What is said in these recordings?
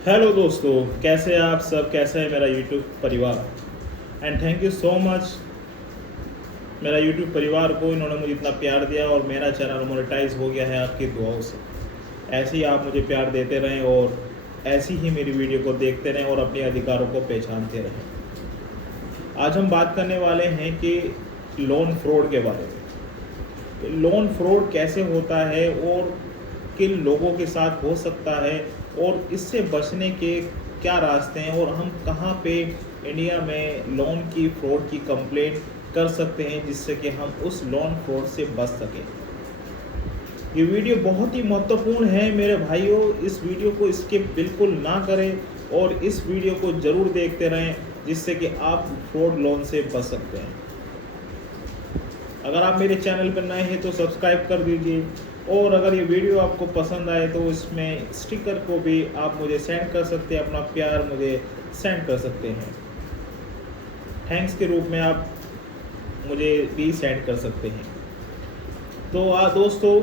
Hello दोस्तों, कैसे हैं आप सब? कैसा है मेरा यूट्यूब परिवार? And thank you so much मेरा यूट्यूब परिवार को, इन्होंने मुझे इतना प्यार दिया और मेरा चैनल मोनेटाइज हो गया है आपकी दुआओं से। ऐसे ही आप मुझे प्यार देते रहें और ऐसी ही मेरी वीडियो को देखते रहें और अपने अधिकारों को पहचानते रहें। आज हम बात करने वाले हैं कि लोन फ्रॉड के बारे में। लोन फ्रॉड कैसे होता है और किन लोगों के साथ हो सकता है और इससे बचने के क्या रास्ते हैं और हम कहाँ पे इंडिया में लोन की फ्रॉड की कंप्लेंट कर सकते हैं जिससे कि हम उस लोन फ्रॉड से बच सकें। ये वीडियो बहुत ही महत्वपूर्ण है मेरे भाइयों, इस वीडियो को स्किप बिल्कुल ना करें और इस वीडियो को ज़रूर देखते रहें जिससे कि आप फ्रॉड लोन से बच सकते हैं। अगर आप मेरे चैनल पर नए हैं तो सब्सक्राइब कर दीजिए और अगर ये वीडियो आपको पसंद आए तो इसमें स्टिकर को भी आप मुझे सेंड कर सकते हैं, अपना प्यार मुझे सेंड कर सकते हैं। थैंक्स के रूप में आप मुझे भी सेंड कर सकते हैं। तो दोस्तों,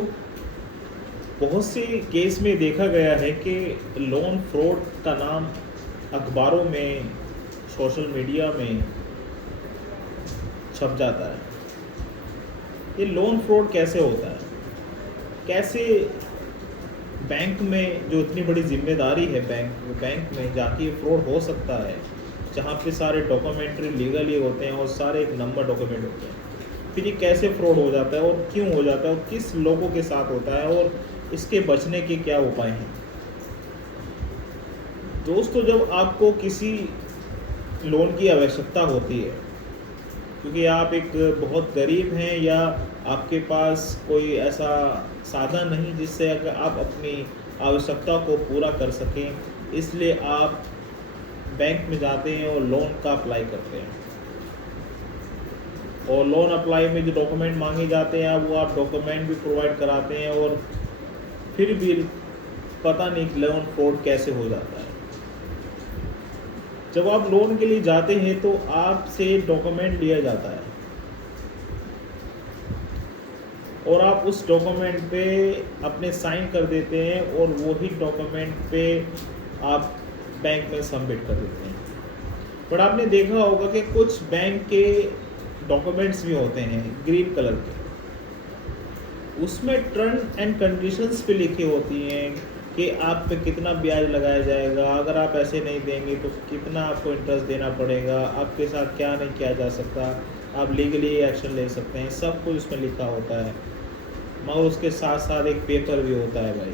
बहुत सी केस में देखा गया है कि लोन फ्रॉड का नाम अखबारों में, सोशल मीडिया में छप जाता है। ये लोन फ्रॉड कैसे होता है? कैसे बैंक में जो इतनी बड़ी जिम्मेदारी है बैंक में जाके फ्रॉड हो सकता है, जहाँ पे सारे डॉक्यूमेंट्री लीगल ही होते हैं और सारे एक नंबर डॉक्यूमेंट होते हैं। फिर ये कैसे फ्रॉड हो जाता है और क्यों हो जाता है और किस लोगों के साथ होता है और इसके बचने के क्या उपाय हैं? दोस्तों, जब आपको किसी लोन की आवश्यकता होती है, क्योंकि आप एक बहुत गरीब हैं या आपके पास कोई ऐसा साधन नहीं जिससे अगर आप अपनी आवश्यकता को पूरा कर सकें, इसलिए आप बैंक में जाते हैं और लोन का अप्लाई करते हैं। और लोन अप्लाई में जो डॉक्यूमेंट मांगे जाते हैं वो आप डॉक्यूमेंट भी प्रोवाइड कराते हैं और फिर भी पता नहीं लोन फ्रॉड कैसे हो जाता है। जब आप लोन के लिए जाते हैं तो आपसे डॉक्यूमेंट लिया जाता है और आप उस डॉक्यूमेंट पे अपने साइन कर देते हैं और वही डॉक्यूमेंट पे आप बैंक में सबमिट कर देते हैं। पर आपने देखा होगा कि कुछ बैंक के डॉक्यूमेंट्स भी होते हैं ग्रीन कलर के, उसमें टर्म एंड कंडीशंस पे लिखी होती हैं कि आप पे कितना ब्याज लगाया जाएगा, अगर आप ऐसे नहीं देंगे तो कितना आपको इंटरेस्ट देना पड़ेगा, आपके साथ क्या नहीं किया जा सकता, आप लीगली एक्शन ले सकते हैं, सब कुछ उसमें लिखा होता है। मगर उसके साथ साथ एक पेपर भी होता है भाई,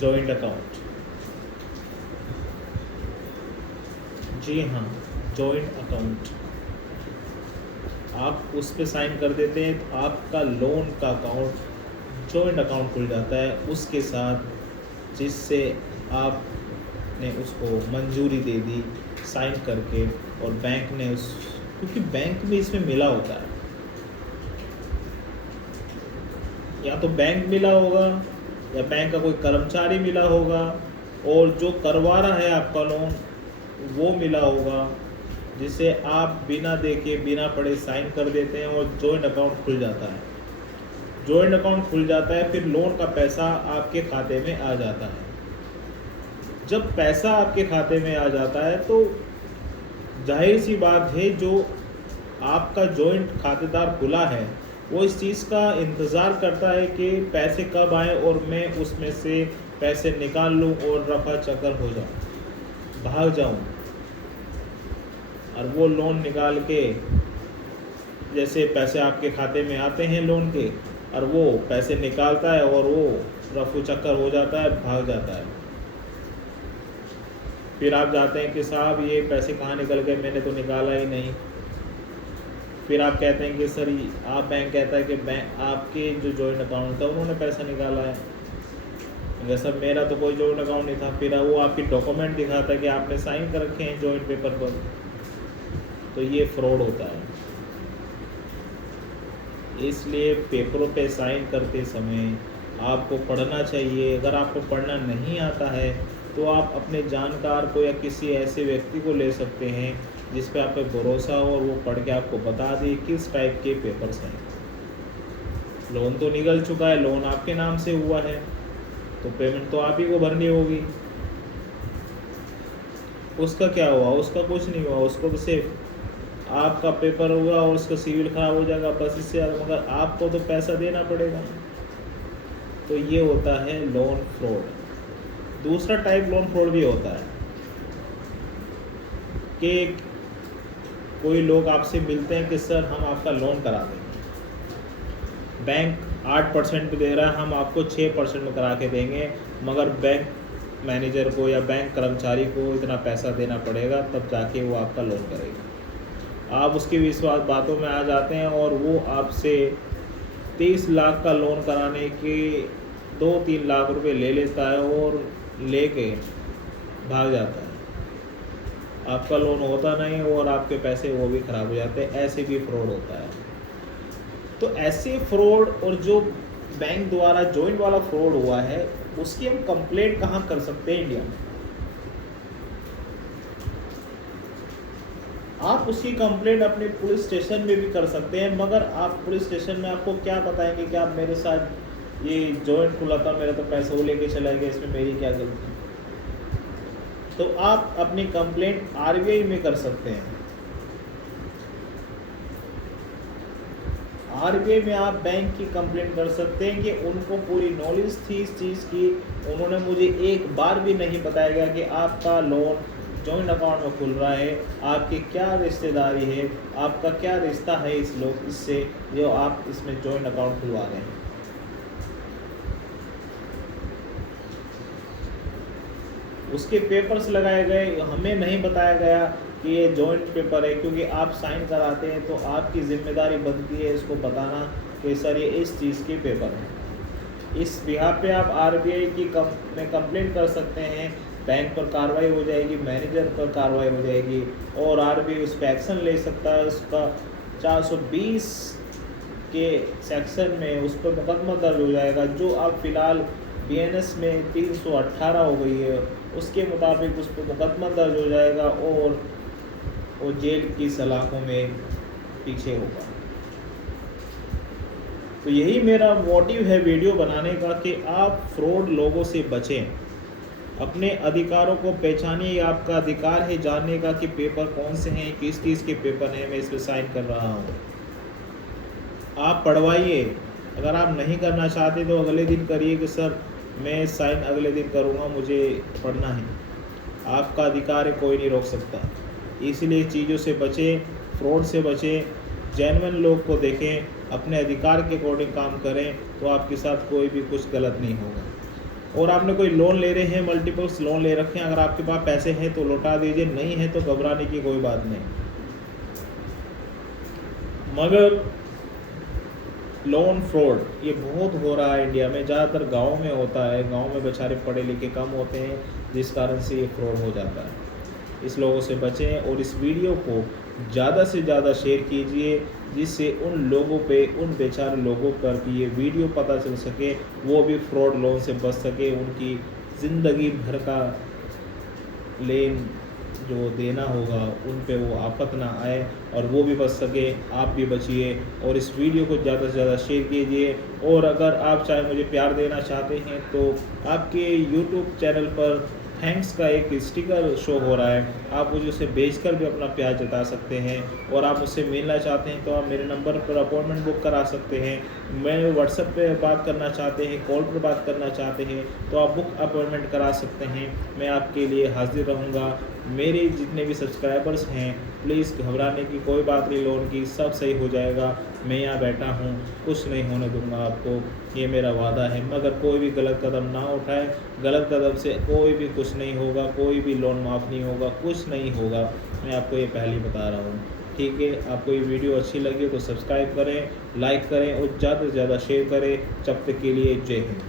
जॉइंट अकाउंट। जी हाँ, जॉइंट अकाउंट। आप उस पर साइन कर देते हैं तो आपका लोन का अकाउंट, जॉइंट अकाउंट खुल जाता है उसके साथ, जिससे आपने उसको मंजूरी दे दी साइन करके। और बैंक ने क्योंकि बैंक में इसमें मिला होता है, या तो बैंक मिला होगा या बैंक का कोई कर्मचारी मिला होगा और जो करवा रहा है आपका लोन वो मिला होगा, जिसे आप बिना देखे बिना पढ़े साइन कर देते हैं और जॉइंट अकाउंट खुल जाता है। जॉइंट अकाउंट खुल जाता है, फिर लोन का पैसा आपके खाते में आ जाता है। जब पैसा आपके खाते में आ जाता है तो जाहिर सी बात है, जो आपका जॉइंट खातेदार खुला है वो इस चीज़ का इंतज़ार करता है कि पैसे कब आए और मैं उसमें से पैसे निकाल लूँ और रफा चक्कर हो जाऊँ, भाग जाऊँ। और वो लोन निकाल के, जैसे पैसे आपके खाते में आते हैं लोन के, और वो पैसे निकालता है और वो रफू चक्कर हो जाता है, भाग जाता है। फिर आप जाते हैं कि साहब ये पैसे कहाँ निकल गए, मैंने तो निकाला ही नहीं। फिर आप कहते हैं कि सर, आप बैंक कहता है कि बैंक आपके जो जॉइंट अकाउंट था उन्होंने पैसा निकाला है। सर मेरा तो कोई जॉइंट अकाउंट नहीं था। फिर वो आपकी डॉक्यूमेंट दिखाता है कि आपने साइन कर रखे हैं जॉइंट पेपर पर। तो ये फ्रॉड होता है। इसलिए पेपरों पे साइन करते समय आपको पढ़ना चाहिए। अगर आपको पढ़ना नहीं आता है तो आप अपने जानकार को या किसी ऐसे व्यक्ति को ले सकते हैं जिस पे आप पे भरोसा हो और वो पढ़ के आपको बता दे किस टाइप के पेपर्स हैं। लोन तो निकल चुका है, लोन आपके नाम से हुआ है तो पेमेंट तो आप ही को भरनी होगी। उसका क्या हुआ? उसका कुछ नहीं हुआ, उसको तो सिर्फ आपका पेपर हुआ और उसका सिविल खराब हो जाएगा, बस इससे ज़्यादा, मगर आपको तो पैसा देना पड़ेगा। तो ये होता है लोन फ्रॉड। दूसरा टाइप लोन फ्रॉड भी होता है कि कोई लोग आपसे मिलते हैं कि सर हम आपका लोन करा देंगे, बैंक 8% पे दे रहा है, हम आपको 6% में करा के देंगे, मगर बैंक मैनेजर को या बैंक कर्मचारी को इतना पैसा देना पड़ेगा तब जाके वो आपका लोन करेगा। आप उसकी विश्वास बातों में आ जाते हैं और वो आपसे 30 लाख का लोन कराने के 2-3 लाख रुपए ले लेता है और लेके भाग जाता है। आपका लोन होता नहीं और आपके पैसे वो भी ख़राब हो जाते हैं। ऐसे भी फ्रॉड होता है। तो ऐसे फ्रॉड और जो बैंक द्वारा जॉइंट वाला फ्रॉड हुआ है उसकी हम कंप्लेंट कहाँ कर सकते हैं इंडिया में? आप उसकी कंप्लेंट अपने पुलिस स्टेशन में भी कर सकते हैं, मगर आप पुलिस स्टेशन में आपको क्या बताएंगे कि आप मेरे साथ ये जॉइंट खुला था, मेरा तो पैसा वो लेके चला गया, इसमें मेरी क्या गलती? तो आप अपनी कंप्लेंट आरबीआई में कर सकते हैं। आरबीआई में आप बैंक की कंप्लेंट कर सकते हैं कि उनको पूरी नॉलेज थी इस चीज़ की, उन्होंने मुझे एक बार भी नहीं बताया गया कि आपका लोन जॉइंट अकाउंट में खुल रहा है, आपकी क्या रिश्तेदारी है, आपका क्या रिश्ता है इस लोग इससे जो आप इसमें जॉइंट अकाउंट खुलवा रहे हैं। उसके पेपर्स लगाए गए, हमें नहीं बताया गया कि ये जॉइंट पेपर है, क्योंकि आप साइन कराते हैं तो आपकी जिम्मेदारी बनती है इसको बताना कि सर ये इस चीज़ के पेपर हैं। इस बिहार पे आप आरबीआई की में कंप्लेंट कर सकते हैं, बैंक पर कार्रवाई हो जाएगी, मैनेजर पर कार्रवाई हो जाएगी और आरबीआई उस पर एक्शन ले सकता है। उसका 420 के सेक्शन में उस पर मुकदमा दर्ज हो जाएगा। जो आप फिलहाल बीएनएस में 318 हो गई है, उसके मुताबिक उस पर मुकदमा दर्ज हो जाएगा और वो जेल की सलाखों में पीछे होगा। तो यही मेरा मोटिव है वीडियो बनाने का कि आप फ्रॉड लोगों से बचें, अपने अधिकारों को पहचानिए। आपका अधिकार है जानने का कि पेपर कौन से हैं, किस चीज़ के पेपर हैं, मैं इस पर साइन कर रहा हूँ। आप पढ़वाइए। अगर आप नहीं करना चाहते तो अगले दिन करिए कि सर मैं साइन अगले दिन करूँगा, मुझे पढ़ना है। आपका अधिकार है, कोई नहीं रोक सकता। इसलिए चीज़ों से बचें, फ्रॉड से बचें, जेन्युइन लोग को देखें, अपने अधिकार के अकॉर्डिंग काम करें तो आपके साथ कोई भी कुछ गलत नहीं होगा। और आपने कोई लोन ले रहे हैं, मल्टीपल्स लोन ले रखे हैं, अगर आपके पास पैसे हैं तो लौटा दीजिए, नहीं है तो घबराने की कोई बात नहीं। मगर लोन फ्रॉड ये बहुत हो रहा है इंडिया में, ज़्यादातर गाँव में होता है। गाँव में बेचारे पढ़े लिखे कम होते हैं, जिस कारण से ये फ्रॉड हो जाता है। इस लोगों से बचें और इस वीडियो को ज़्यादा से ज़्यादा शेयर कीजिए, जिससे उन लोगों पे, उन बेचारे लोगों पर भी ये वीडियो पता चल सके, वो भी फ्रॉड लोन से बच सके, उनकी ज़िंदगी भर का लेन जो देना होगा उन पे वो आफत ना आए और वो भी बच सके, आप भी बचिए। और इस वीडियो को ज़्यादा से ज़्यादा शेयर कीजिए। और अगर आप चाहे मुझे प्यार देना चाहते हैं तो आपके यूट्यूब चैनल पर थैंक्स का एक स्टिकर शो हो रहा है, आप मुझे उसे भेजकर भी अपना प्यार जता सकते हैं। और आप मुझसे मिलना चाहते हैं तो आप मेरे नंबर पर अपॉइंटमेंट बुक करा सकते हैं। मैं व्हाट्सएप पे बात करना चाहते हैं, कॉल पर बात करना चाहते हैं तो आप बुक अपॉइंटमेंट करा सकते हैं। मैं आपके लिए हाजिर रहूँगा। मेरे जितने भी सब्सक्राइबर्स हैं, प्लीज़ घबराने की कोई बात नहीं, लोन की सब सही हो जाएगा। मैं यहाँ बैठा हूँ, कुछ नहीं होने दूँगा आपको, ये मेरा वादा है। मगर कोई भी गलत कदम ना उठाए, गलत कदम से कोई भी कुछ नहीं होगा, कोई भी लोन माफ़ नहीं होगा, कुछ नहीं होगा। मैं आपको ये पहले ही बता रहा हूँ, ठीक है। आपको ये वीडियो अच्छी लगी तो सब्सक्राइब करें, लाइक करें और ज़्यादा से ज़्यादा शेयर करें। जब तक के लिए जय हिंद।